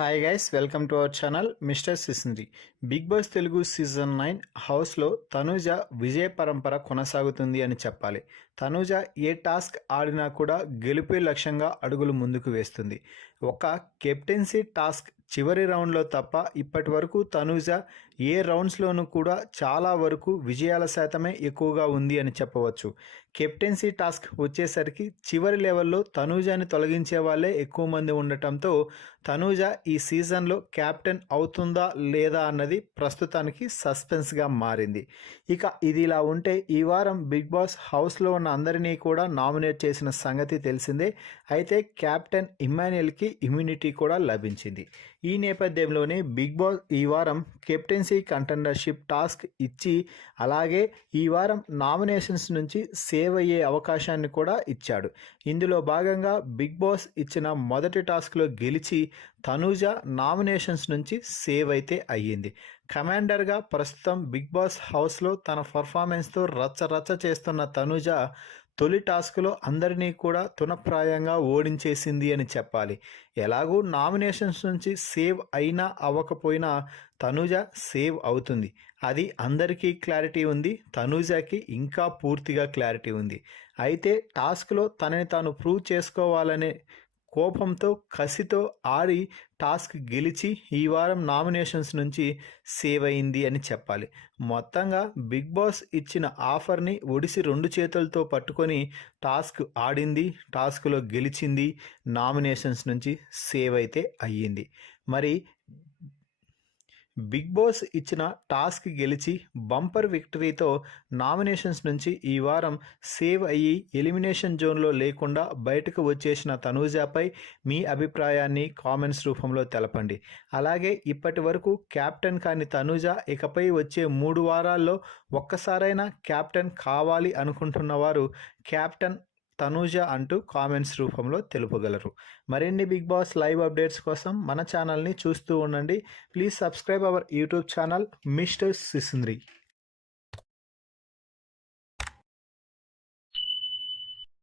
Hi guys, welcome to our channel mister Sisindri. Bigg Boss Telugu season 9 హౌస్లో తనూజ విజయ పరంపర కొనసాగుతుంది అని చెప్పాలి. తనూజ ఏ టాస్క్ ఆడినా కూడా గెలుపే లక్ష్యంగా అడుగులు ముందుకు వేస్తుంది. ఒక కెప్టెన్సీ టాస్క్ చివరి రౌండ్లో తప్ప ఇప్పటి వరకు తనూజ ఏ రౌండ్స్లోనూ కూడా చాలా వరకు విజయాల శాతమే ఎక్కువగా ఉంది అని చెప్పవచ్చు. కెప్టెన్సీ టాస్క్ వచ్చేసరికి చివరి లెవెల్లో తనూజని తొలగించే వాళ్ళే ఎక్కువ మంది ఉండటంతో తనూజ ఈ సీజన్లో క్యాప్టెన్ అవుతుందా లేదా అన్నది ప్రస్తుతానికి సస్పెన్స్గా మారింది. ఇక ఇది ఇలా ఉంటే ఈ వారం బిగ్ బాస్ హౌస్లో ఉన్న అందరినీ కూడా నామినేట్ చేసిన సంగతి తెలిసిందే. అయితే క్యాప్టెన్ ఇమ్మాన్యుయల్కి ఇమ్యూనిటీ కూడా లభించింది. ఈ నేపథ్యంలోనే బిగ్ బాస్ ఈ వారం కెప్టెన్సీ కంటెండర్షిప్ టాస్క్ ఇచ్చి అలాగే ఈ వారం నామినేషన్స్ నుంచి సేవ్ అయ్యే అవకాశాన్ని కూడా ఇచ్చాడు. ఇందులో భాగంగా బిగ్ బాస్ ఇచ్చిన మొదటి టాస్క్లో గెలిచి తనూజ నామినేషన్స్ నుంచి సేవ్ అయితే అయ్యింది. కమాండర్గా ప్రస్తుతం బిగ్ బాస్ హౌస్లో తన పర్ఫార్మెన్స్తో రచ్చ చేస్తున్న తనూజ తొలి టాస్క్లో అందరినీ కూడా తునప్రాయంగా ఓడించేసింది అని చెప్పాలి. ఎలాగూ నామినేషన్స్ నుంచి సేవ్ అయినా అవ్వకపోయినా తనూజ సేవ్ అవుతుంది. అది అందరికీ క్లారిటీ ఉంది. తనూజకి ఇంకా పూర్తిగా క్లారిటీ ఉంది. అయితే టాస్క్లో తనని తాను ప్రూవ్ చేసుకోవాలనే కోపంతో కసితో ఆడి టాస్క్ గెలిచి ఈ వారం నామినేషన్స్ నుంచి సేవ్ అయింది అని చెప్పాలి. మొత్తంగా బిగ్ బాస్ ఇచ్చిన ఆఫర్ని ఒడిసి 2 చేతులతో పట్టుకొని టాస్క్ ఆడింది, టాస్క్లో గెలిచింది, నామినేషన్స్ నుంచి సేవ్ అయితే అయ్యింది. మరి బిగ్ బాస్ ఇచ్చిన టాస్క్ గెలిచి బంపర్ విక్టరీతో నామినేషన్స్ నుంచి ఈ వారం సేవ్ అయ్యి ఎలిమినేషన్ జోన్లో లేకుండా బయటకు వచ్చేసిన తనూజపై మీ అభిప్రాయాన్ని కామెంట్స్ రూపంలో తెలపండి. అలాగే ఇప్పటి వరకు క్యాప్టెన్ కాని తనూజ ఇకపై వచ్చే 3 వారాల్లో ఒక్కసారైనా క్యాప్టెన్ కావాలి అనుకుంటున్న వారు క్యాప్టెన్ తనూజ అంటూ కామెంట్స్ రూపంలో తెలుపగలరు. మరిన్ని బిగ్ బాస్ లైవ్ అప్డేట్స్ కోసం మన ఛానల్ని చూస్తూ ఉండండి. Please subscribe our YouTube channel mister సిసింద్రి.